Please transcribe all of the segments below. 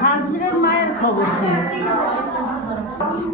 হাজবেন্ডের মায়ের খবর কি? তার পাশে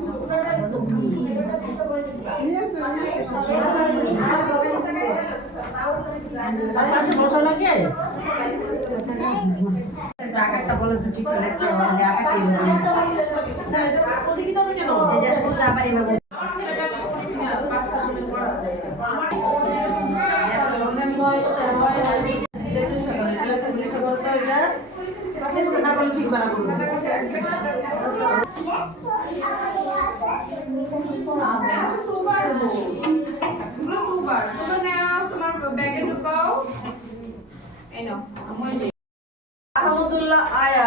Blue Cooper, Blue Cooper, এই আহমদুল্লাহ আয়া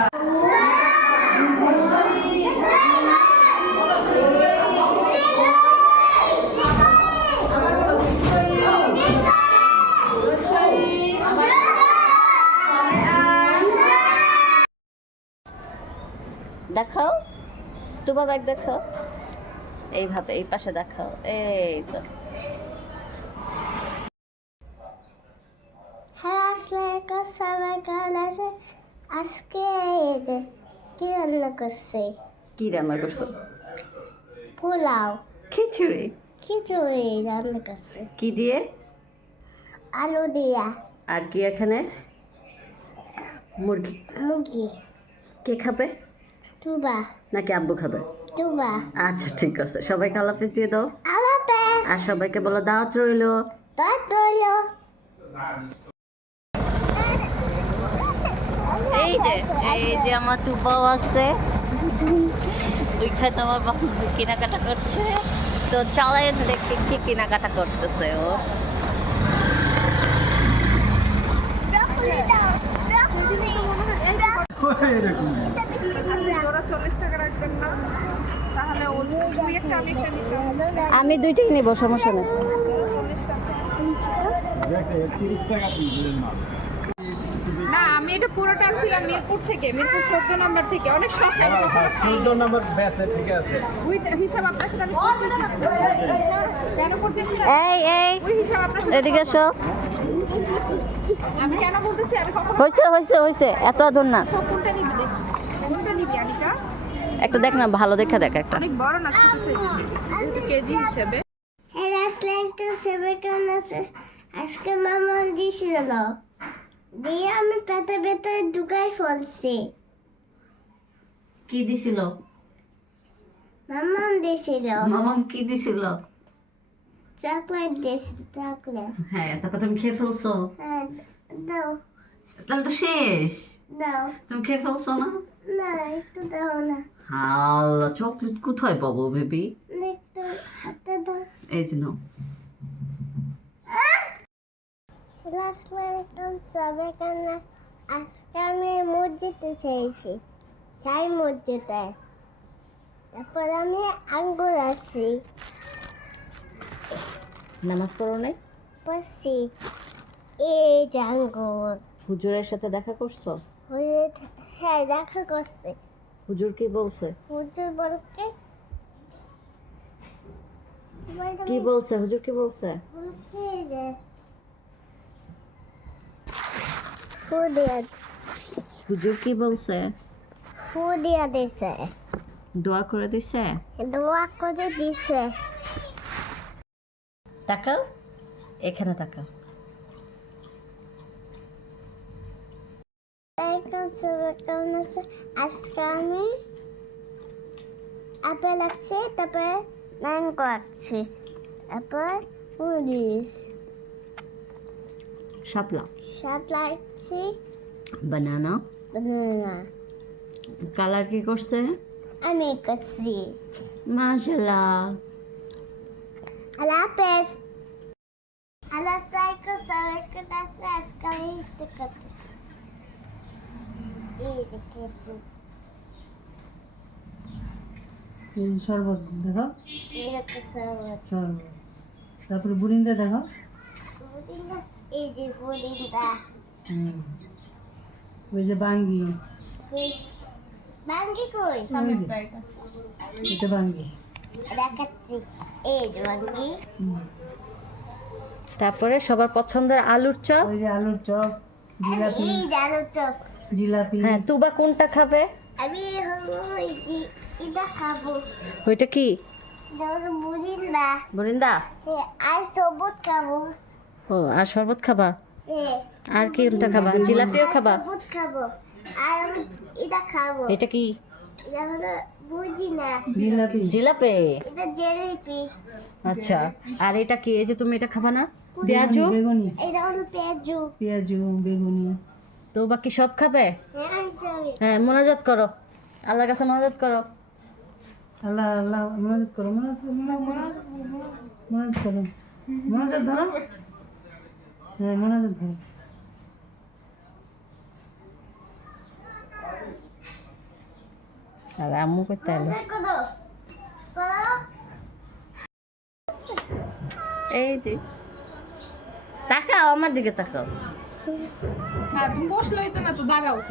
দেখাও। তোমার ব্যাগ দেখাও। এইভাবে এই পাশে দেখাও। এই তো হ্যাঁ আসসালামাইকুম সবাই কেমন আছে আজকে এই যে কি রান্না করছে কি রান্না করছ পোলাও খিচুড়ি খিচুড়ি রান্না করছে কি দিয়ে আলু দিয়া আর কি এখানে মুরগি মুরগি কে খাবে তুবা নাকি আব্বু খাবে তুবা আচ্ছা ঠিক আছে সবাইকে হাফিজ দিয়ে দাও আলাপে আর সবাইকে বলো দাওয়াত রইল তোর তোলো এই যে এই যে আমার তুবাও আছে। ওইখানে আমার বান্ধবী কেনাকাটা করছে। তো চালাই দেখি কি কেনাকাটা করতেছে ও। আমি দুইটাই নেব সমস্যা নেই। না আমি এটা পুরোটা ছিলাম মিরপুর থেকে মিরপুর চোদ্দ নম্বর থেকে। অনেক সস্তা চোদ্দ নম্বর ব্যাসে ঠিক আছে। ওই হিসাব আপনার সাথে আমি কেন করতেছি এই এই ওই হিসাব আপনার সাথে এদিকে এসো। আমি কেন বলতেছি? আমি কখন হয়েছে হয়েছে হয়েছে এত আদর না। কোনটা নিবি দেখ। কোনটা নিবি আনিকা একটা দেখ না ভালো দেখা দেখ একটা। অনেক বড় না ছোট সাইজ। কেজি হিসেবে। হ্যাঁ কেমন আছে? আজকে মামা দিয়েছিল দিয়ে আমি পেটে পেটে ঢুকাই ফেলছি। কি দিছিল? মামা দিয়েছিল মামাম কি দিছিল? চকলেট দিয়েছিল চকলেট। হ্যাঁ তারপর তুমি খেয়ে ফেলছো? হ্যাঁ দাও। তাহলে তো শেষ। দাও। তুমি খেয়ে ফেলছো না? না একটু দাও না। আল্লাহ চকলেট কোথায় পাবো বেবি? একটু হাতে দাও। এই যে নাও। আসসালামাইকুম সবাই কেমন আজকে আমি মসজিদে চেয়েছি। সাই মসজিদে। তারপর আমি আঙ্গুর আছি নামাজ পড়ো নাই? পড়ছি। এই যে আঙ্গুর হুজুরের সাথে দেখা করছ? হুজুর হ্যাঁ দেখা করছে। হুজুর কি বলছে? হুজুর বলকে কি বলছে? হুজুর কি বলছে? বলকে যে ফুদিয়া হুজুর কি বলছে? ফুদিয়া দিছে। দোয়া করে দিছে? দোয়া করে দিছে। তাকাও এখানে তাকাও। এখন সবাই কেমন আছে? আজকে আমি আপেল আঁকছি তারপরে ম্যাঙ্গো আঁকছি তারপর পুলিশ শাপলা সাতলা আঁকছি বানানা বানানা কালার কি করছে? আমি করছি। মাশাল্লাহ আল্লাহ হাফেজ। আল্লাহ সাইকো সবাই কেমন আছে? আজকে আমি করতেছি। এই দেখেছি এই শরবত দেখো। শরবত। তারপরে বুরিন্দা দেখো। এই যে পুডিংটা হুম। ওই যে বাঙ্গি। বাঙ্গি কই? ওই যে, এটা বাঙ্গি। দেখাচ্ছি। এই যে বাঙ্গি। তারপরে সবার পছন্দের আলুর চপ। ওই যে আলুর চপ জিলাপি। এই জানো চপ। জিলাপি। হ্যাঁ তুবা কোনটা খাবে? আমি যে এটা খাব। ওইটা কি? মুরিন্দা। বরিন্দা হ্যাঁ আর সবুজ খাব। ও আর শরবত খাবা? আর কি কোনটা খাবা? জিলাপিও খাবা? খাব। আর এটা খাব। এটা কি? এটা হলো বুঝি জিলাপি। জিলাপি? এটা জিলিপি। আচ্ছা। আর এটা কি? এই যে তুমি এটা খাবা না? পেঁয়াজু? বেগুনি। এটা হলো পেঁয়াজু। পেঁয়াজু বেগুনি। তো বাকি সব খাবে? হ্যাঁ হ্যাঁ মোনাজাত করো। আল্লাহর কাছে মোনাজাত করো। আল্লাহ আল্লাহ মনোজাত করো। মনোজাত করো মনোজাত করো। মনোজাত করো। মনোজাত ধরো। হ্যাঁ মনোজাত ধরো আর আম্মু করতে এই যে তাকাও আমার দিকে তাকাও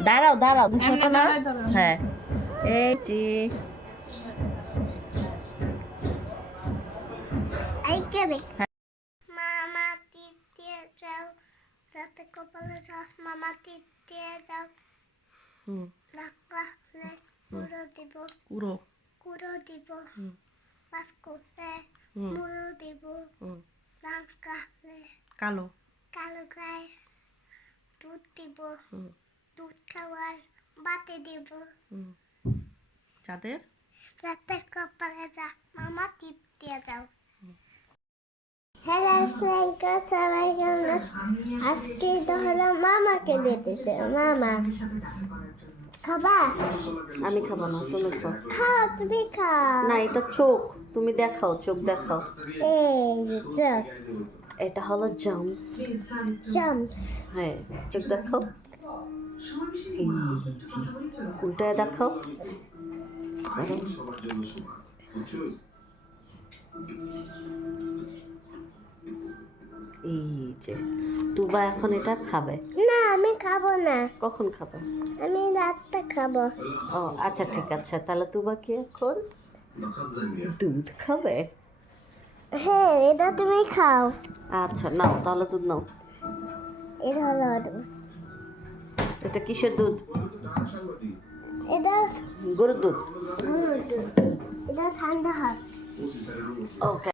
দাঁড়াও দাঁড়াও ছোট না। হ্যাঁ এই যে মামা টিপ দিয়ে যাও যাতে কপালে যাও মামা টিপ দিয়ে যাও হুম নাকালে কুড়ো দিব পুরো কুড়ো দিব পাস করলে হুম মুড়ো দিব হুম নাকালে কালো কালো গায়ে দুধ দিব হুম দুধ খাওয়ার বাতে দিব হুম যাদের যাতে কপালে যা মামা টিপ দিয়ে যাও হ্যালো আসসালাম সবাই কেমন আজকে তো হলো মামাকে দিতেছে মামা খাবা? আমি খাব না তুমি খাও। খাও তুমি খাও। না এটা চোখ। তুমি দেখাও চোখ দেখাও। এটা হলো জামস। জাম্পস হ্যাঁ চোখ দেখাও। উল্টায় দেখাও। এই যে তুবা এখন এটা খাবে। না খাব না। কখন খাবে? আমি রাতটা খাব। ও আচ্ছা ঠিক আছে। তাহলে তুবা কি এখন? দুধ খাবে? হ্যাঁ এটা তুমি খাও। আচ্ছা নাও তাহলে দুধ নাও। এটা হলো দুধ। এটা কিসের দুধ? এটা গরুর দুধ। দুধ। এটা ঠান্ডা হয়। ওকে